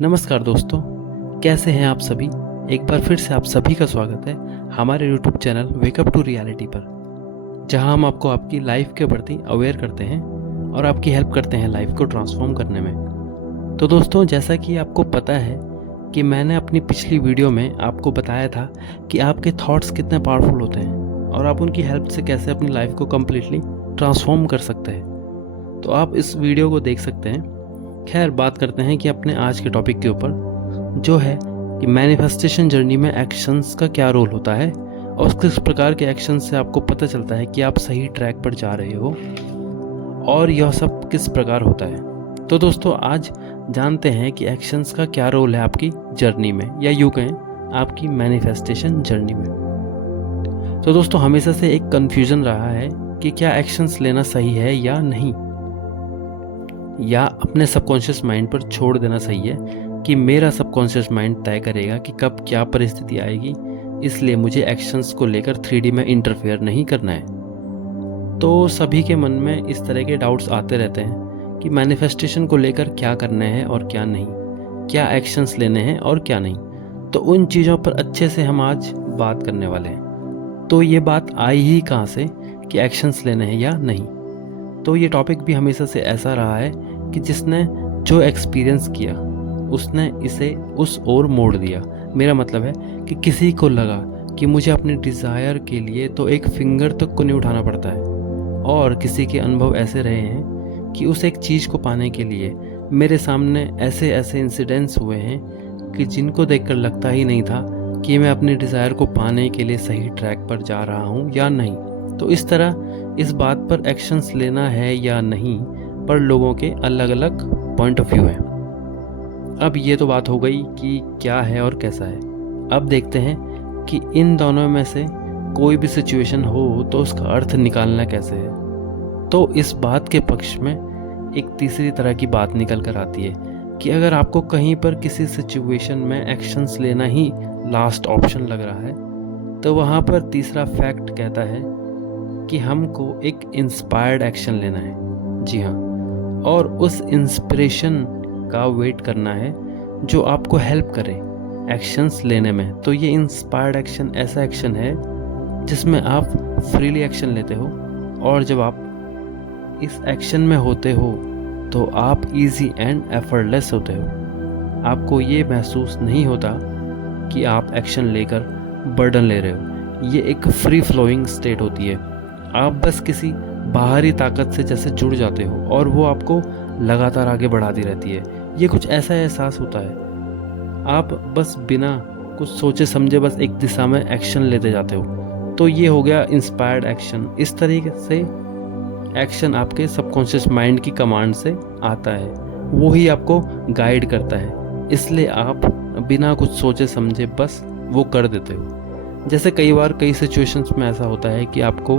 नमस्कार दोस्तों, कैसे हैं आप सभी। एक बार फिर से आप सभी का स्वागत है हमारे YouTube channel wake up to reality पर, जहां हम आपको आपकी लाइफ के प्रति अवेयर करते हैं और आपकी हेल्प करते हैं लाइफ को ट्रांसफॉर्म करने में। तो दोस्तों, जैसा कि आपको पता है कि मैंने अपनी पिछली वीडियो में आपको बताया था कि आपके थॉट्स कितने पावरफुल होते हैं और आप उनकी हेल्प से कैसे अपनी लाइफ को कम्प्लीटली ट्रांसफॉर्म कर सकते हैं। तो आप इस वीडियो को देख सकते हैं। खैर, बात करते हैं कि अपने आज के टॉपिक के ऊपर, जो है कि मैनिफेस्टेशन जर्नी में एक्शंस का क्या रोल होता है और किस प्रकार के एक्शन से आपको पता चलता है कि आप सही ट्रैक पर जा रहे हो और यह सब किस प्रकार होता है। तो दोस्तों, आज जानते हैं कि एक्शंस का क्या रोल है आपकी जर्नी में, या यूँ कहें आपकी मैनिफेस्टेशन जर्नी में। तो दोस्तों, हमेशा से एक कन्फ्यूज़न रहा है कि क्या एक्शंस लेना सही है या नहीं, या अपने सबकॉन्शियस माइंड पर छोड़ देना सही है कि मेरा सबकॉन्शियस माइंड तय करेगा कि कब क्या परिस्थिति आएगी, इसलिए मुझे एक्शंस को लेकर 3D में इंटरफेयर नहीं करना है। तो सभी के मन में इस तरह के डाउट्स आते रहते हैं कि मैनिफेस्टेशन को लेकर क्या करना है और क्या नहीं, क्या एक्शंस लेने हैं और क्या नहीं। तो उन चीज़ों पर अच्छे से हम आज बात करने वाले हैं। तो ये बात आई ही कहाँ से कि एक्शंस लेने हैं या नहीं। तो ये टॉपिक भी हमेशा से ऐसा रहा है कि जिसने जो एक्सपीरियंस किया उसने इसे उस ओर मोड़ दिया। मेरा मतलब है कि किसी को लगा कि मुझे अपने डिज़ायर के लिए तो एक फिंगर तक को नहीं उठाना पड़ता है, और किसी के अनुभव ऐसे रहे हैं कि उस एक चीज़ को पाने के लिए मेरे सामने ऐसे ऐसे इंसिडेंट्स हुए हैं कि जिनको देखकर लगता ही नहीं था कि मैं अपने डिज़ायर को पाने के लिए सही ट्रैक पर जा रहा हूँ या नहीं। तो इस तरह इस बात पर एक्शंस लेना है या नहीं पर लोगों के अलग अलग पॉइंट ऑफ व्यू है। अब ये तो बात हो गई कि क्या है और कैसा है। अब देखते हैं कि इन दोनों में से कोई भी सिचुएशन हो तो उसका अर्थ निकालना कैसे है। तो इस बात के पक्ष में एक तीसरी तरह की बात निकल कर आती है कि अगर आपको कहीं पर किसी सिचुएशन में एक्शंस लेना ही लास्ट ऑप्शन लग रहा है, तो वहाँ पर तीसरा फैक्ट कहता है कि हमको एक इंस्पायर्ड एक्शन लेना है। जी हाँ, और उस इंस्पिरेशन का वेट करना है जो आपको हेल्प करे एक्शंस लेने में। तो ये इंस्पायर्ड एक्शन ऐसा एक्शन है जिसमें आप फ्रीली एक्शन लेते हो, और जब आप इस एक्शन में होते हो तो आप इजी एंड एफर्टलेस होते हो। आपको ये महसूस नहीं होता कि आप एक्शन लेकर बर्डन ले रहे हो। ये एक फ्री फ्लोइंग स्टेट होती है। आप बस किसी बाहरी ताकत से जैसे जुड़ जाते हो और वो आपको लगातार आगे बढ़ाती रहती है। ये कुछ ऐसा एहसास होता है, आप बस बिना कुछ सोचे समझे बस एक दिशा में एक्शन लेते जाते हो। तो ये हो गया इंस्पायर्ड एक्शन। इस तरीके से एक्शन आपके सबकॉन्शियस माइंड की कमांड से आता है, वो ही आपको गाइड करता है, इसलिए आप बिना कुछ सोचे समझे बस वो कर देते हो। जैसे कई बार कई सिचुएशंस में ऐसा होता है कि आपको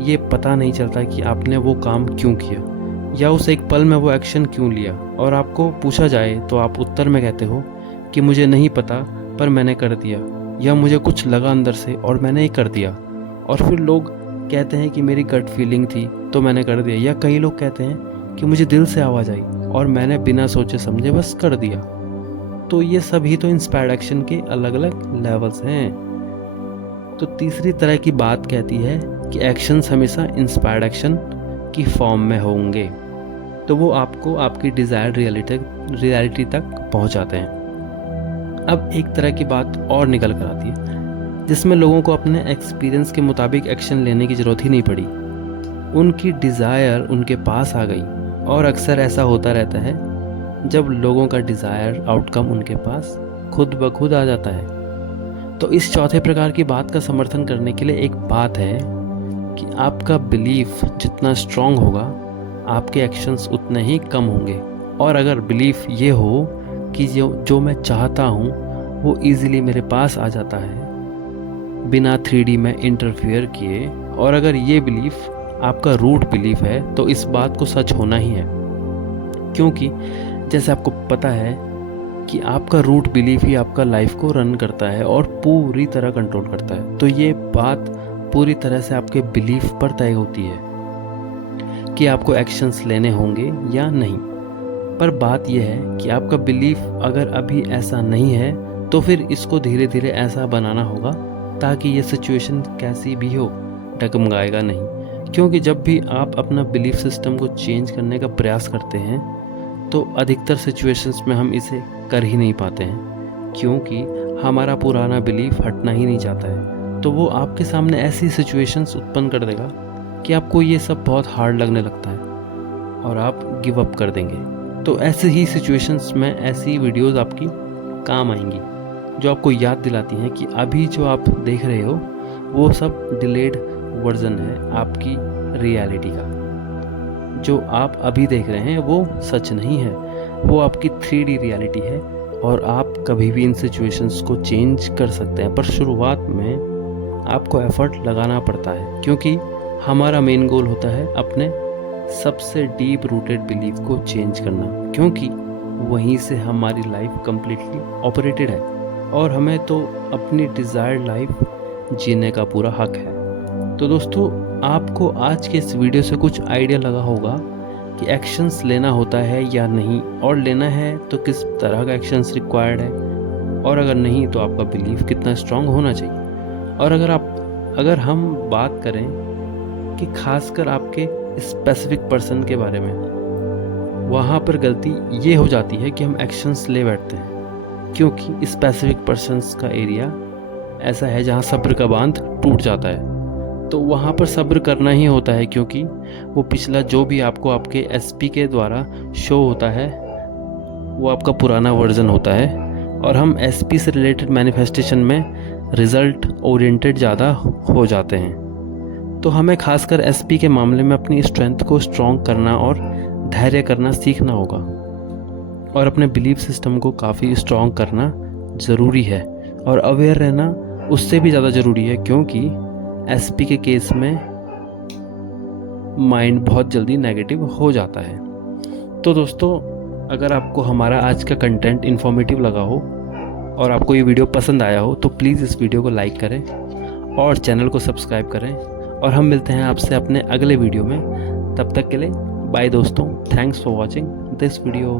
ये पता नहीं चलता कि आपने वो काम क्यों किया, या उस एक पल में वो एक्शन क्यों लिया, और आपको पूछा जाए तो आप उत्तर में कहते हो कि मुझे नहीं पता पर मैंने कर दिया, या मुझे कुछ लगा अंदर से और मैंने ये कर दिया। और फिर लोग कहते हैं कि मेरी गट फीलिंग थी तो मैंने कर दिया, या कई लोग कहते हैं कि मुझे दिल से आवाज़ आई और मैंने बिना सोचे समझे बस कर दिया। तो ये सभी तो इंस्पायर्ड एक्शन के अलग अलग लेवल्स हैं। तो तीसरी तरह की बात कहती है कि एक्शंस हमेशा इंस्पायर्ड एक्शन की फॉर्म में होंगे, तो वो आपको आपकी डिज़ायर्ड रियलिटी तक पहुंचाते हैं। अब एक तरह की बात और निकल कर आती है जिसमें लोगों को अपने एक्सपीरियंस के मुताबिक एक्शन लेने की ज़रूरत ही नहीं पड़ी, उनकी डिज़ायर उनके पास आ गई। और अक्सर ऐसा होता रहता है जब लोगों का डिज़ायर आउटकम उनके पास खुद ब खुद आ जाता है। तो इस चौथे प्रकार की बात का समर्थन करने के लिए एक बात है कि आपका बिलीफ जितना स्ट्रॉन्ग होगा, आपके एक्शंस उतने ही कम होंगे। और अगर बिलीफ ये हो कि जो मैं चाहता हूँ वो इजीली मेरे पास आ जाता है बिना 3D में इंटरफेयर किए, और अगर ये बिलीफ आपका रूट बिलीफ है, तो इस बात को सच होना ही है। क्योंकि जैसे आपको पता है कि आपका रूट बिलीफ ही आपका लाइफ को रन करता है और पूरी तरह कंट्रोल करता है। तो ये बात पूरी तरह से आपके बिलीफ पर तय होती है कि आपको एक्शंस लेने होंगे या नहीं। पर बात यह है कि आपका बिलीफ अगर अभी ऐसा नहीं है तो फिर इसको धीरे धीरे ऐसा बनाना होगा ताकि ये सिचुएशन कैसी भी हो डगमगाएगा नहीं। क्योंकि जब भी आप अपना बिलीफ सिस्टम को चेंज करने का प्रयास करते हैं तो अधिकतर सिचुएशंस में हम इसे कर ही नहीं पाते हैं, क्योंकि हमारा पुराना बिलीफ हटना ही नहीं चाहता है। तो वो आपके सामने ऐसी सिचुएशंस उत्पन्न कर देगा कि आपको ये सब बहुत हार्ड लगने लगता है और आप गिव अप कर देंगे। तो ऐसे ही सिचुएशंस में ऐसी वीडियोस आपकी काम आएंगी जो आपको याद दिलाती हैं कि अभी जो आप देख रहे हो वो सब डिलेड वर्जन है आपकी रियलिटी का। जो आप अभी देख रहे हैं वो सच नहीं है, वो आपकी 3D रियलिटी है और आप कभी भी इन सिचुएशंस को चेंज कर सकते हैं। पर शुरुआत में आपको एफर्ट लगाना पड़ता है, क्योंकि हमारा मेन गोल होता है अपने सबसे डीप रूटेड बिलीफ को चेंज करना, क्योंकि वहीं से हमारी लाइफ कम्प्लीटली ऑपरेटेड है और हमें तो अपनी डिज़ायर्ड लाइफ जीने का पूरा हक है। तो दोस्तों, आपको आज के इस वीडियो से कुछ आइडिया लगा होगा कि एक्शंस लेना होता है या नहीं, और लेना है तो किस तरह का एक्शंस रिक्वायर्ड है, और अगर नहीं तो आपका बिलीफ कितना स्ट्रांग होना चाहिए। और अगर हम बात करें कि खासकर आपके स्पेसिफिक पर्सन के बारे में, वहाँ पर गलती ये हो जाती है कि हम एक्शंस ले बैठते हैं, क्योंकि स्पेसिफिक पर्सन्स का एरिया ऐसा है जहाँ सब्र का बांध टूट जाता है। तो वहाँ पर सब्र करना ही होता है, क्योंकि वो पिछला जो भी आपको आपके एसपी के द्वारा शो होता है वो आपका पुराना वर्जन होता है, और हम एसपी से रिलेटेड मैनिफेस्टेशन में रिज़ल्ट ओरिएंटेड ज़्यादा हो जाते हैं। तो हमें खासकर एसपी के मामले में अपनी स्ट्रेंथ को स्ट्रॉन्ग करना और धैर्य करना सीखना होगा, और अपने बिलीफ सिस्टम को काफ़ी स्ट्रॉन्ग करना ज़रूरी है, और अवेयर रहना उससे भी ज़्यादा ज़रूरी है, क्योंकि एसपी के केस में माइंड बहुत जल्दी नेगेटिव हो जाता है। तो दोस्तों, अगर आपको हमारा आज का कंटेंट इन्फॉर्मेटिव लगा हो और आपको ये वीडियो पसंद आया हो तो प्लीज़ इस वीडियो को लाइक करें और चैनल को सब्सक्राइब करें, और हम मिलते हैं आपसे अपने अगले वीडियो में। तब तक के लिए बाय दोस्तों, thanks for watching this video.